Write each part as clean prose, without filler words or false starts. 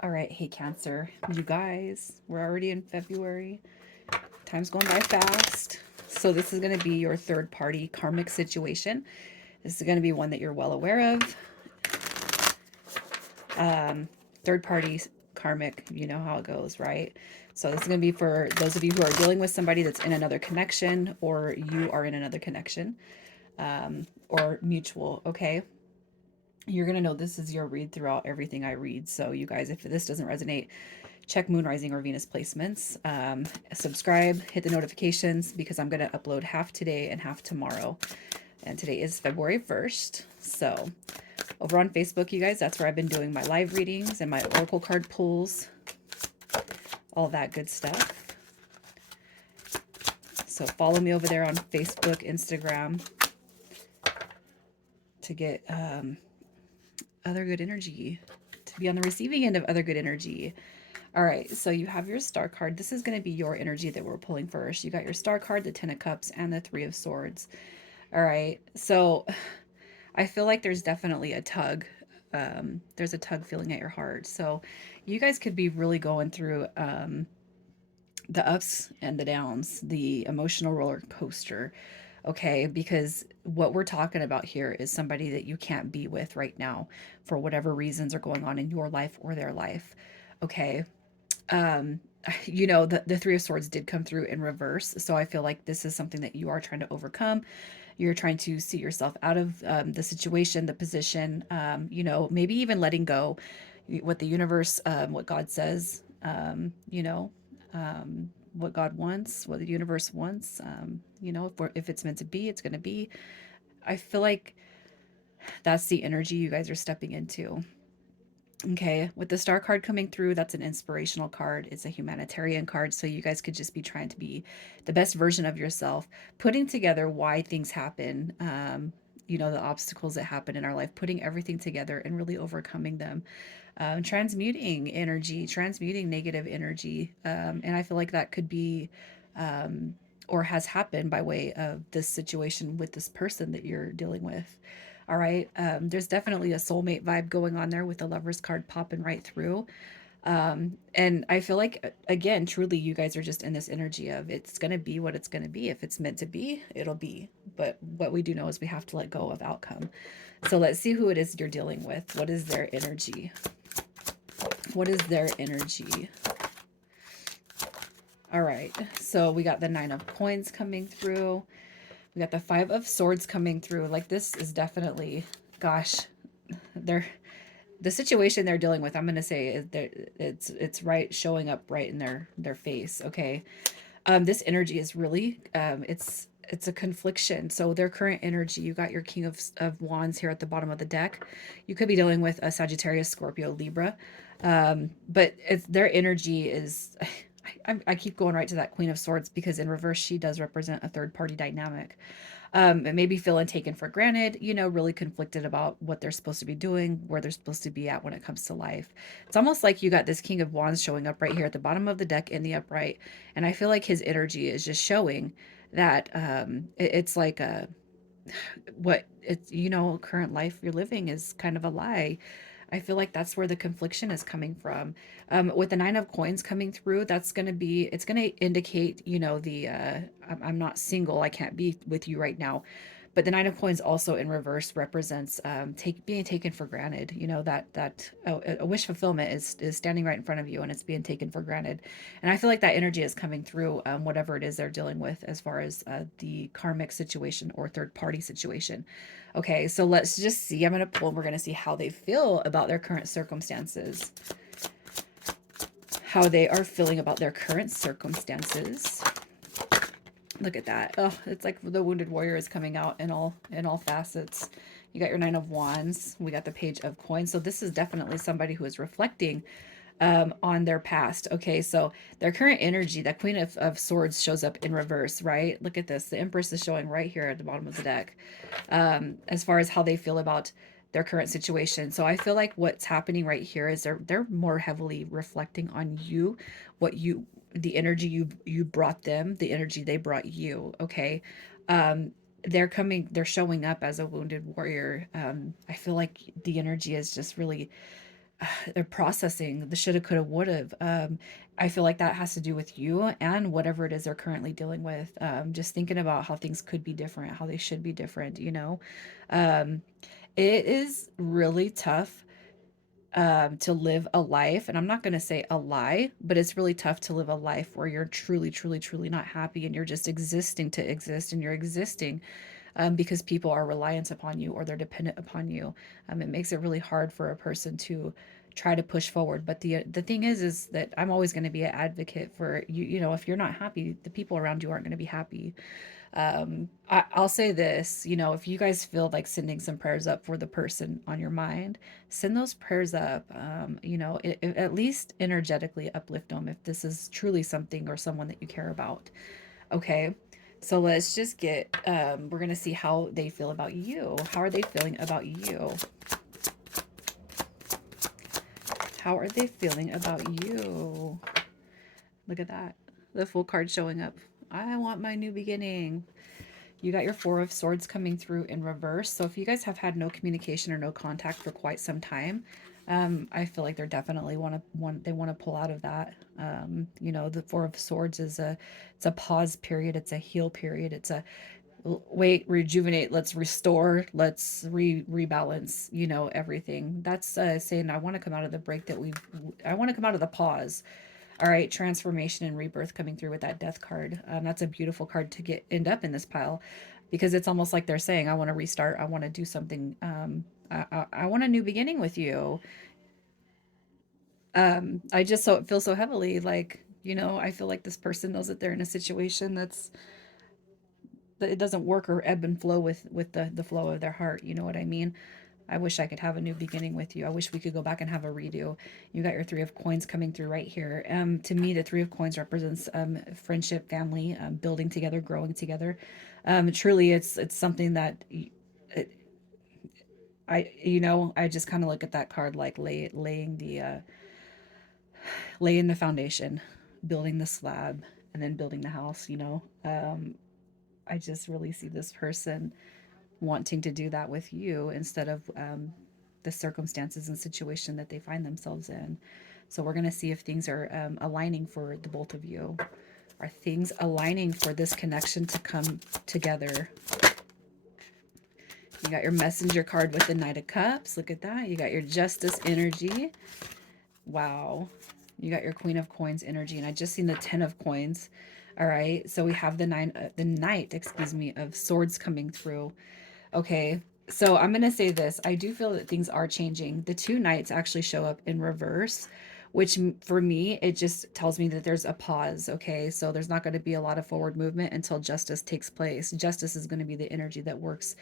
All right, hey Cancer, you guys, we're already in February. Time's going by fast. So this is going to be your third party karmic situation. This is going to be one that you're well aware of. Third party karmic, you know how it goes, right? So this is going to be for those of you who are dealing with somebody that's in another connection, or you are in another connection, or mutual, okay? You're going to know this is your read throughout everything I read. So you guys, if this doesn't resonate, check moon rising or Venus placements. Subscribe, hit the notifications, because I'm going to upload half today and half tomorrow. And today is February 1st. So over on Facebook, you guys, that's where I've been doing my live readings and my oracle card pulls, all that good stuff. So follow me over there on Facebook, Instagram, to get other good energy, to be on the receiving end of other good energy. All right, so you have your star card. This is going to be your energy that we're pulling first. You got your star card, the 10 of cups, and the 3 of swords. All right, so I feel like there's definitely a tug. There's a tug feeling at your heart. So you guys could be really going through the ups and the downs, the emotional roller coaster. Okay, because what we're talking about here is somebody that you can't be with right now for whatever reasons are going on in your life or their life. Okay, um you know, the 3 of swords did come through in reverse, so I feel like this is something that you are trying to overcome. You're trying to see yourself out of the situation, the position, you know, maybe even letting go what the universe, what God says, you know, what God wants, what the universe wants, you know, if it's meant to be, it's going to be. I feel like that's the energy you guys are stepping into. Okay, with the star card coming through, that's an inspirational card. It's a humanitarian card, so you guys could just be trying to be the best version of yourself, putting together why things happen, you know, the obstacles that happen in our life, putting everything together and really overcoming them, transmuting energy, transmuting negative energy. And I feel like that could be, or has happened by way of this situation with this person that you're dealing with. All right. There's definitely a soulmate vibe going on there with the Lover's card popping right through. And I feel like, again, truly, you guys are just in this energy of it's going to be what it's going to be. If it's meant to be, it'll be. But what we do know is we have to let go of outcome. So let's see who it is you're dealing with. What is their energy? What is their energy? All right. So we got the 9 of coins coming through. We got the 5 of swords coming through. Like, this is definitely, gosh, they're the situation they're dealing with. I'm gonna say it's right showing up right in their face. Okay, this energy is really it's a confliction. So their current energy, you got your King of Wands here at the bottom of the deck. You could be dealing with a Sagittarius, Scorpio, Libra, but it's their energy is. I keep going right to that Queen of Swords because in reverse she does represent a third party dynamic. And maybe feeling taken for granted, you know, really conflicted about what they're supposed to be doing, where they're supposed to be at when it comes to life. It's almost like you got this King of Wands showing up right here at the bottom of the deck in the upright. And I feel like his energy is just showing that it's like a what it's, you know, current life you're living is kind of a lie. I feel like that's where the confliction is coming from. With the 9 of coins coming through, that's going to be, it's going to indicate, you know, the, I'm not single, I can't be with you right now. But the 9 of coins also in reverse represents being taken for granted. You know, that a wish fulfillment is standing right in front of you and it's being taken for granted. And I feel like that energy is coming through whatever it is they're dealing with as far as the karmic situation or third party situation. Okay, so let's just see. I'm going to pull and we're going to see how they feel about their current circumstances. How they are feeling about their current circumstances. Look at that. Oh, it's like the wounded warrior is coming out in all facets. You got your 9 of wands. We got the page of coins. So this is definitely somebody who is reflecting on their past. Okay, so their current energy, that Queen of Swords shows up in reverse, right? Look at this. The Empress is showing right here at the bottom of the deck as far as how they feel about their current situation. So I feel like what's happening right here is they're more heavily reflecting on you, what you, the energy you brought them, the energy they brought you. Okay, they're showing up as a wounded warrior. I feel like the energy is just really they're processing the shoulda, coulda, woulda. I feel like that has to do with you and whatever it is they're currently dealing with. Just thinking about how things could be different, how they should be different, you know? Um, it is really tough to live a life, and I'm not going to say a lie, but it's really tough to live a life where you're truly, truly, truly not happy and you're just existing to exist and you're existing because people are reliant upon you or they're dependent upon you. It makes it really hard for a person to try to push forward. But the thing is that I'm always going to be an advocate for you. You know, if you're not happy, the people around you aren't going to be happy. I'll say this, you know, if you guys feel like sending some prayers up for the person on your mind, send those prayers up. You know, at least energetically uplift them if this is truly something or someone that you care about. Okay. So let's just get, we're going to see how they feel about you. How are they feeling about you? How are they feeling about you? Look at that. The full card showing up. I want my new beginning. You got your Four of Swords coming through in reverse. So if you guys have had no communication or no contact for quite some time, I feel like they're definitely they want to pull out of that. You know, the Four of Swords is it's a pause period, it's a heal period, it's a wait, rejuvenate, let's restore, let's rebalance, you know, everything. That's saying I want to come out of the break that I want to come out of the pause. All right, transformation and rebirth coming through with that death card. That's a beautiful card to get end up in this pile because it's almost like they're saying, I want to restart. I want to do something. I want a new beginning with you. I just so feel so heavily like, you know, I feel like this person knows that they're in a situation that it doesn't work or ebb and flow with the flow of their heart. You know what I mean? I wish I could have a new beginning with you. I wish we could go back and have a redo. You got your Three of Coins coming through right here. To me, the Three of Coins represents friendship, family, building together, growing together. Truly, it's something that it, you know, I just kind of look at that card like laying the foundation, building the slab, and then building the house. You know, I just really see this person wanting to do that with you instead of the circumstances and situation that they find themselves in. So we're going to see if things are aligning for the both of you. Are things aligning for this connection to come together? You got your messenger card with the Knight of Cups. Look at that. You got your justice energy. Wow. You got your Queen of Coins energy. And I just seen the 10 of Coins. All right. So we have the Knight, excuse me, of Swords coming through. Okay, so I'm going to say this. I do feel that things are changing. The two knights actually show up in reverse, which for me, it just tells me that there's a pause. Okay, so there's not going to be a lot of forward movement until justice takes place. Justice is going to be the energy that works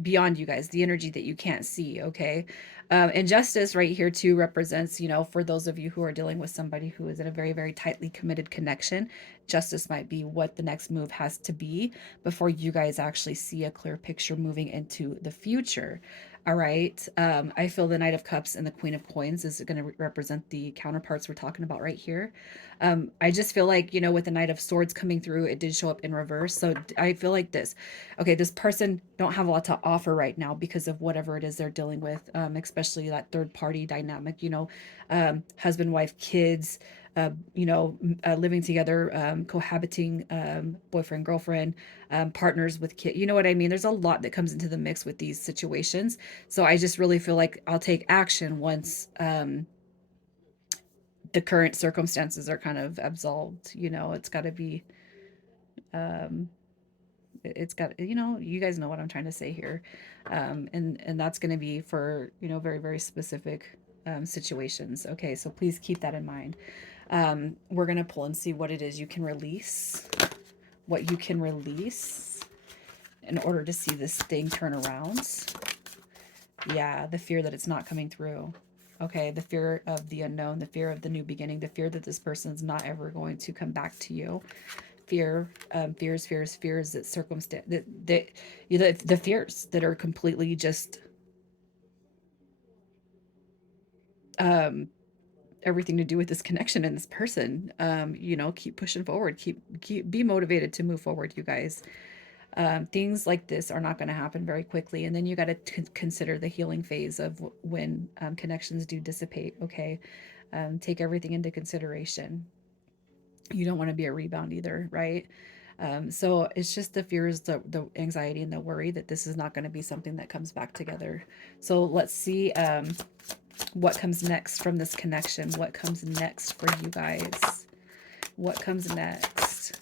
beyond you guys, the energy that you can't see. Okay. And justice right here too represents, you know, for those of you who are dealing with somebody who is in a very, very tightly committed connection, justice might be what the next move has to be before you guys actually see a clear picture moving into the future. All right. I feel the Knight of Cups and the Queen of Coins is going to represent the counterparts we're talking about right here. I just feel like, you know, with the Knight of Swords coming through, it did show up in reverse. So I feel like this. Okay, this person don't have a lot to offer right now because of whatever it is they're dealing with, especially that third party dynamic, you know, husband, wife, kids, you know, living together, cohabiting, boyfriend, girlfriend, partners with kids. You know what I mean? There's a lot that comes into the mix with these situations. So I just really feel like I'll take action once the current circumstances are kind of absolved. You know, it's got to be, um, it's got, you know, you guys know what I'm trying to say here. And that's going to be for, you know, very, very specific situations. Okay, so please keep that in mind. We're going to pull and see what it is you can release, what you can release in order to see this thing turn around. Yeah, the fear that it's not coming through. Okay, the fear of the unknown, the fear of the new beginning, the fear that this person's not ever going to come back to you. Fears that circumstance that you know, the fears that are completely just um everything to do with this connection and this person. You know, keep pushing forward, keep be motivated to move forward, you guys. Things like this are not going to happen very quickly. And then you got to consider the healing phase of when connections do dissipate. Okay. Take everything into consideration. You don't want to be a rebound either, right? So it's just the fears, the anxiety, and the worry that this is not going to be something that comes back together. So let's see what comes next from this connection. What comes next for you guys? What comes next?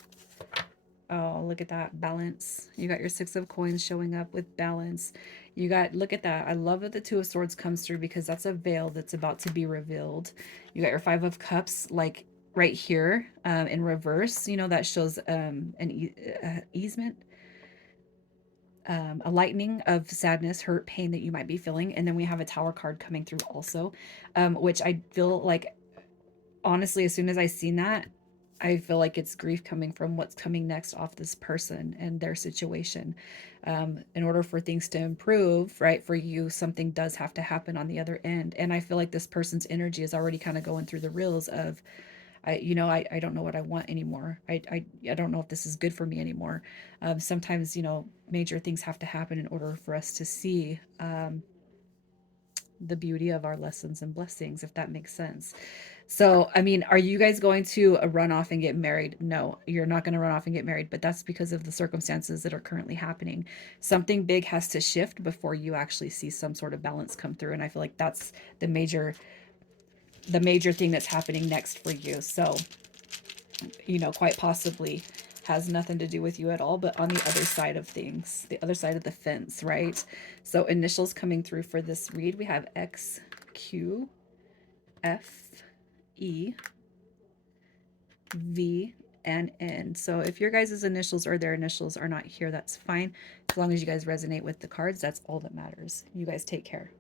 Oh, look at that balance. You got your Six of Coins showing up with balance. You got, look at that. I love that the Two of Swords comes through because that's a veil that's about to be revealed. You got your Five of Cups, like right here in reverse. You know, that shows easement, a lightening of sadness, hurt, pain that you might be feeling. And then we have a Tower card coming through also, which I feel like, honestly, as soon as I seen that, I feel like it's grief coming from what's coming next off this person and their situation. In order for things to improve, right, for you, something does have to happen on the other end. And I feel like this person's energy is already kind of going through the reels of, I don't know what I want anymore. I don't know if this is good for me anymore. Sometimes, major things have to happen in order for us to see the beauty of our lessons and blessings, if that makes sense. So, I mean, are you guys going to run off and get married? No, you're not going to run off and get married, but that's because of the circumstances that are currently happening. Something big has to shift before you actually see some sort of balance come through. And I feel like that's the major thing that's happening next for you. So, quite possibly has nothing to do with you at all, but on the other side of things, the other side of the fence, right? So, initials coming through for this read, we have X, Q, F, E, V, and N. So if your guys' initials or their initials are not here, that's fine. As long as you guys resonate with the cards, that's all that matters. You guys take care.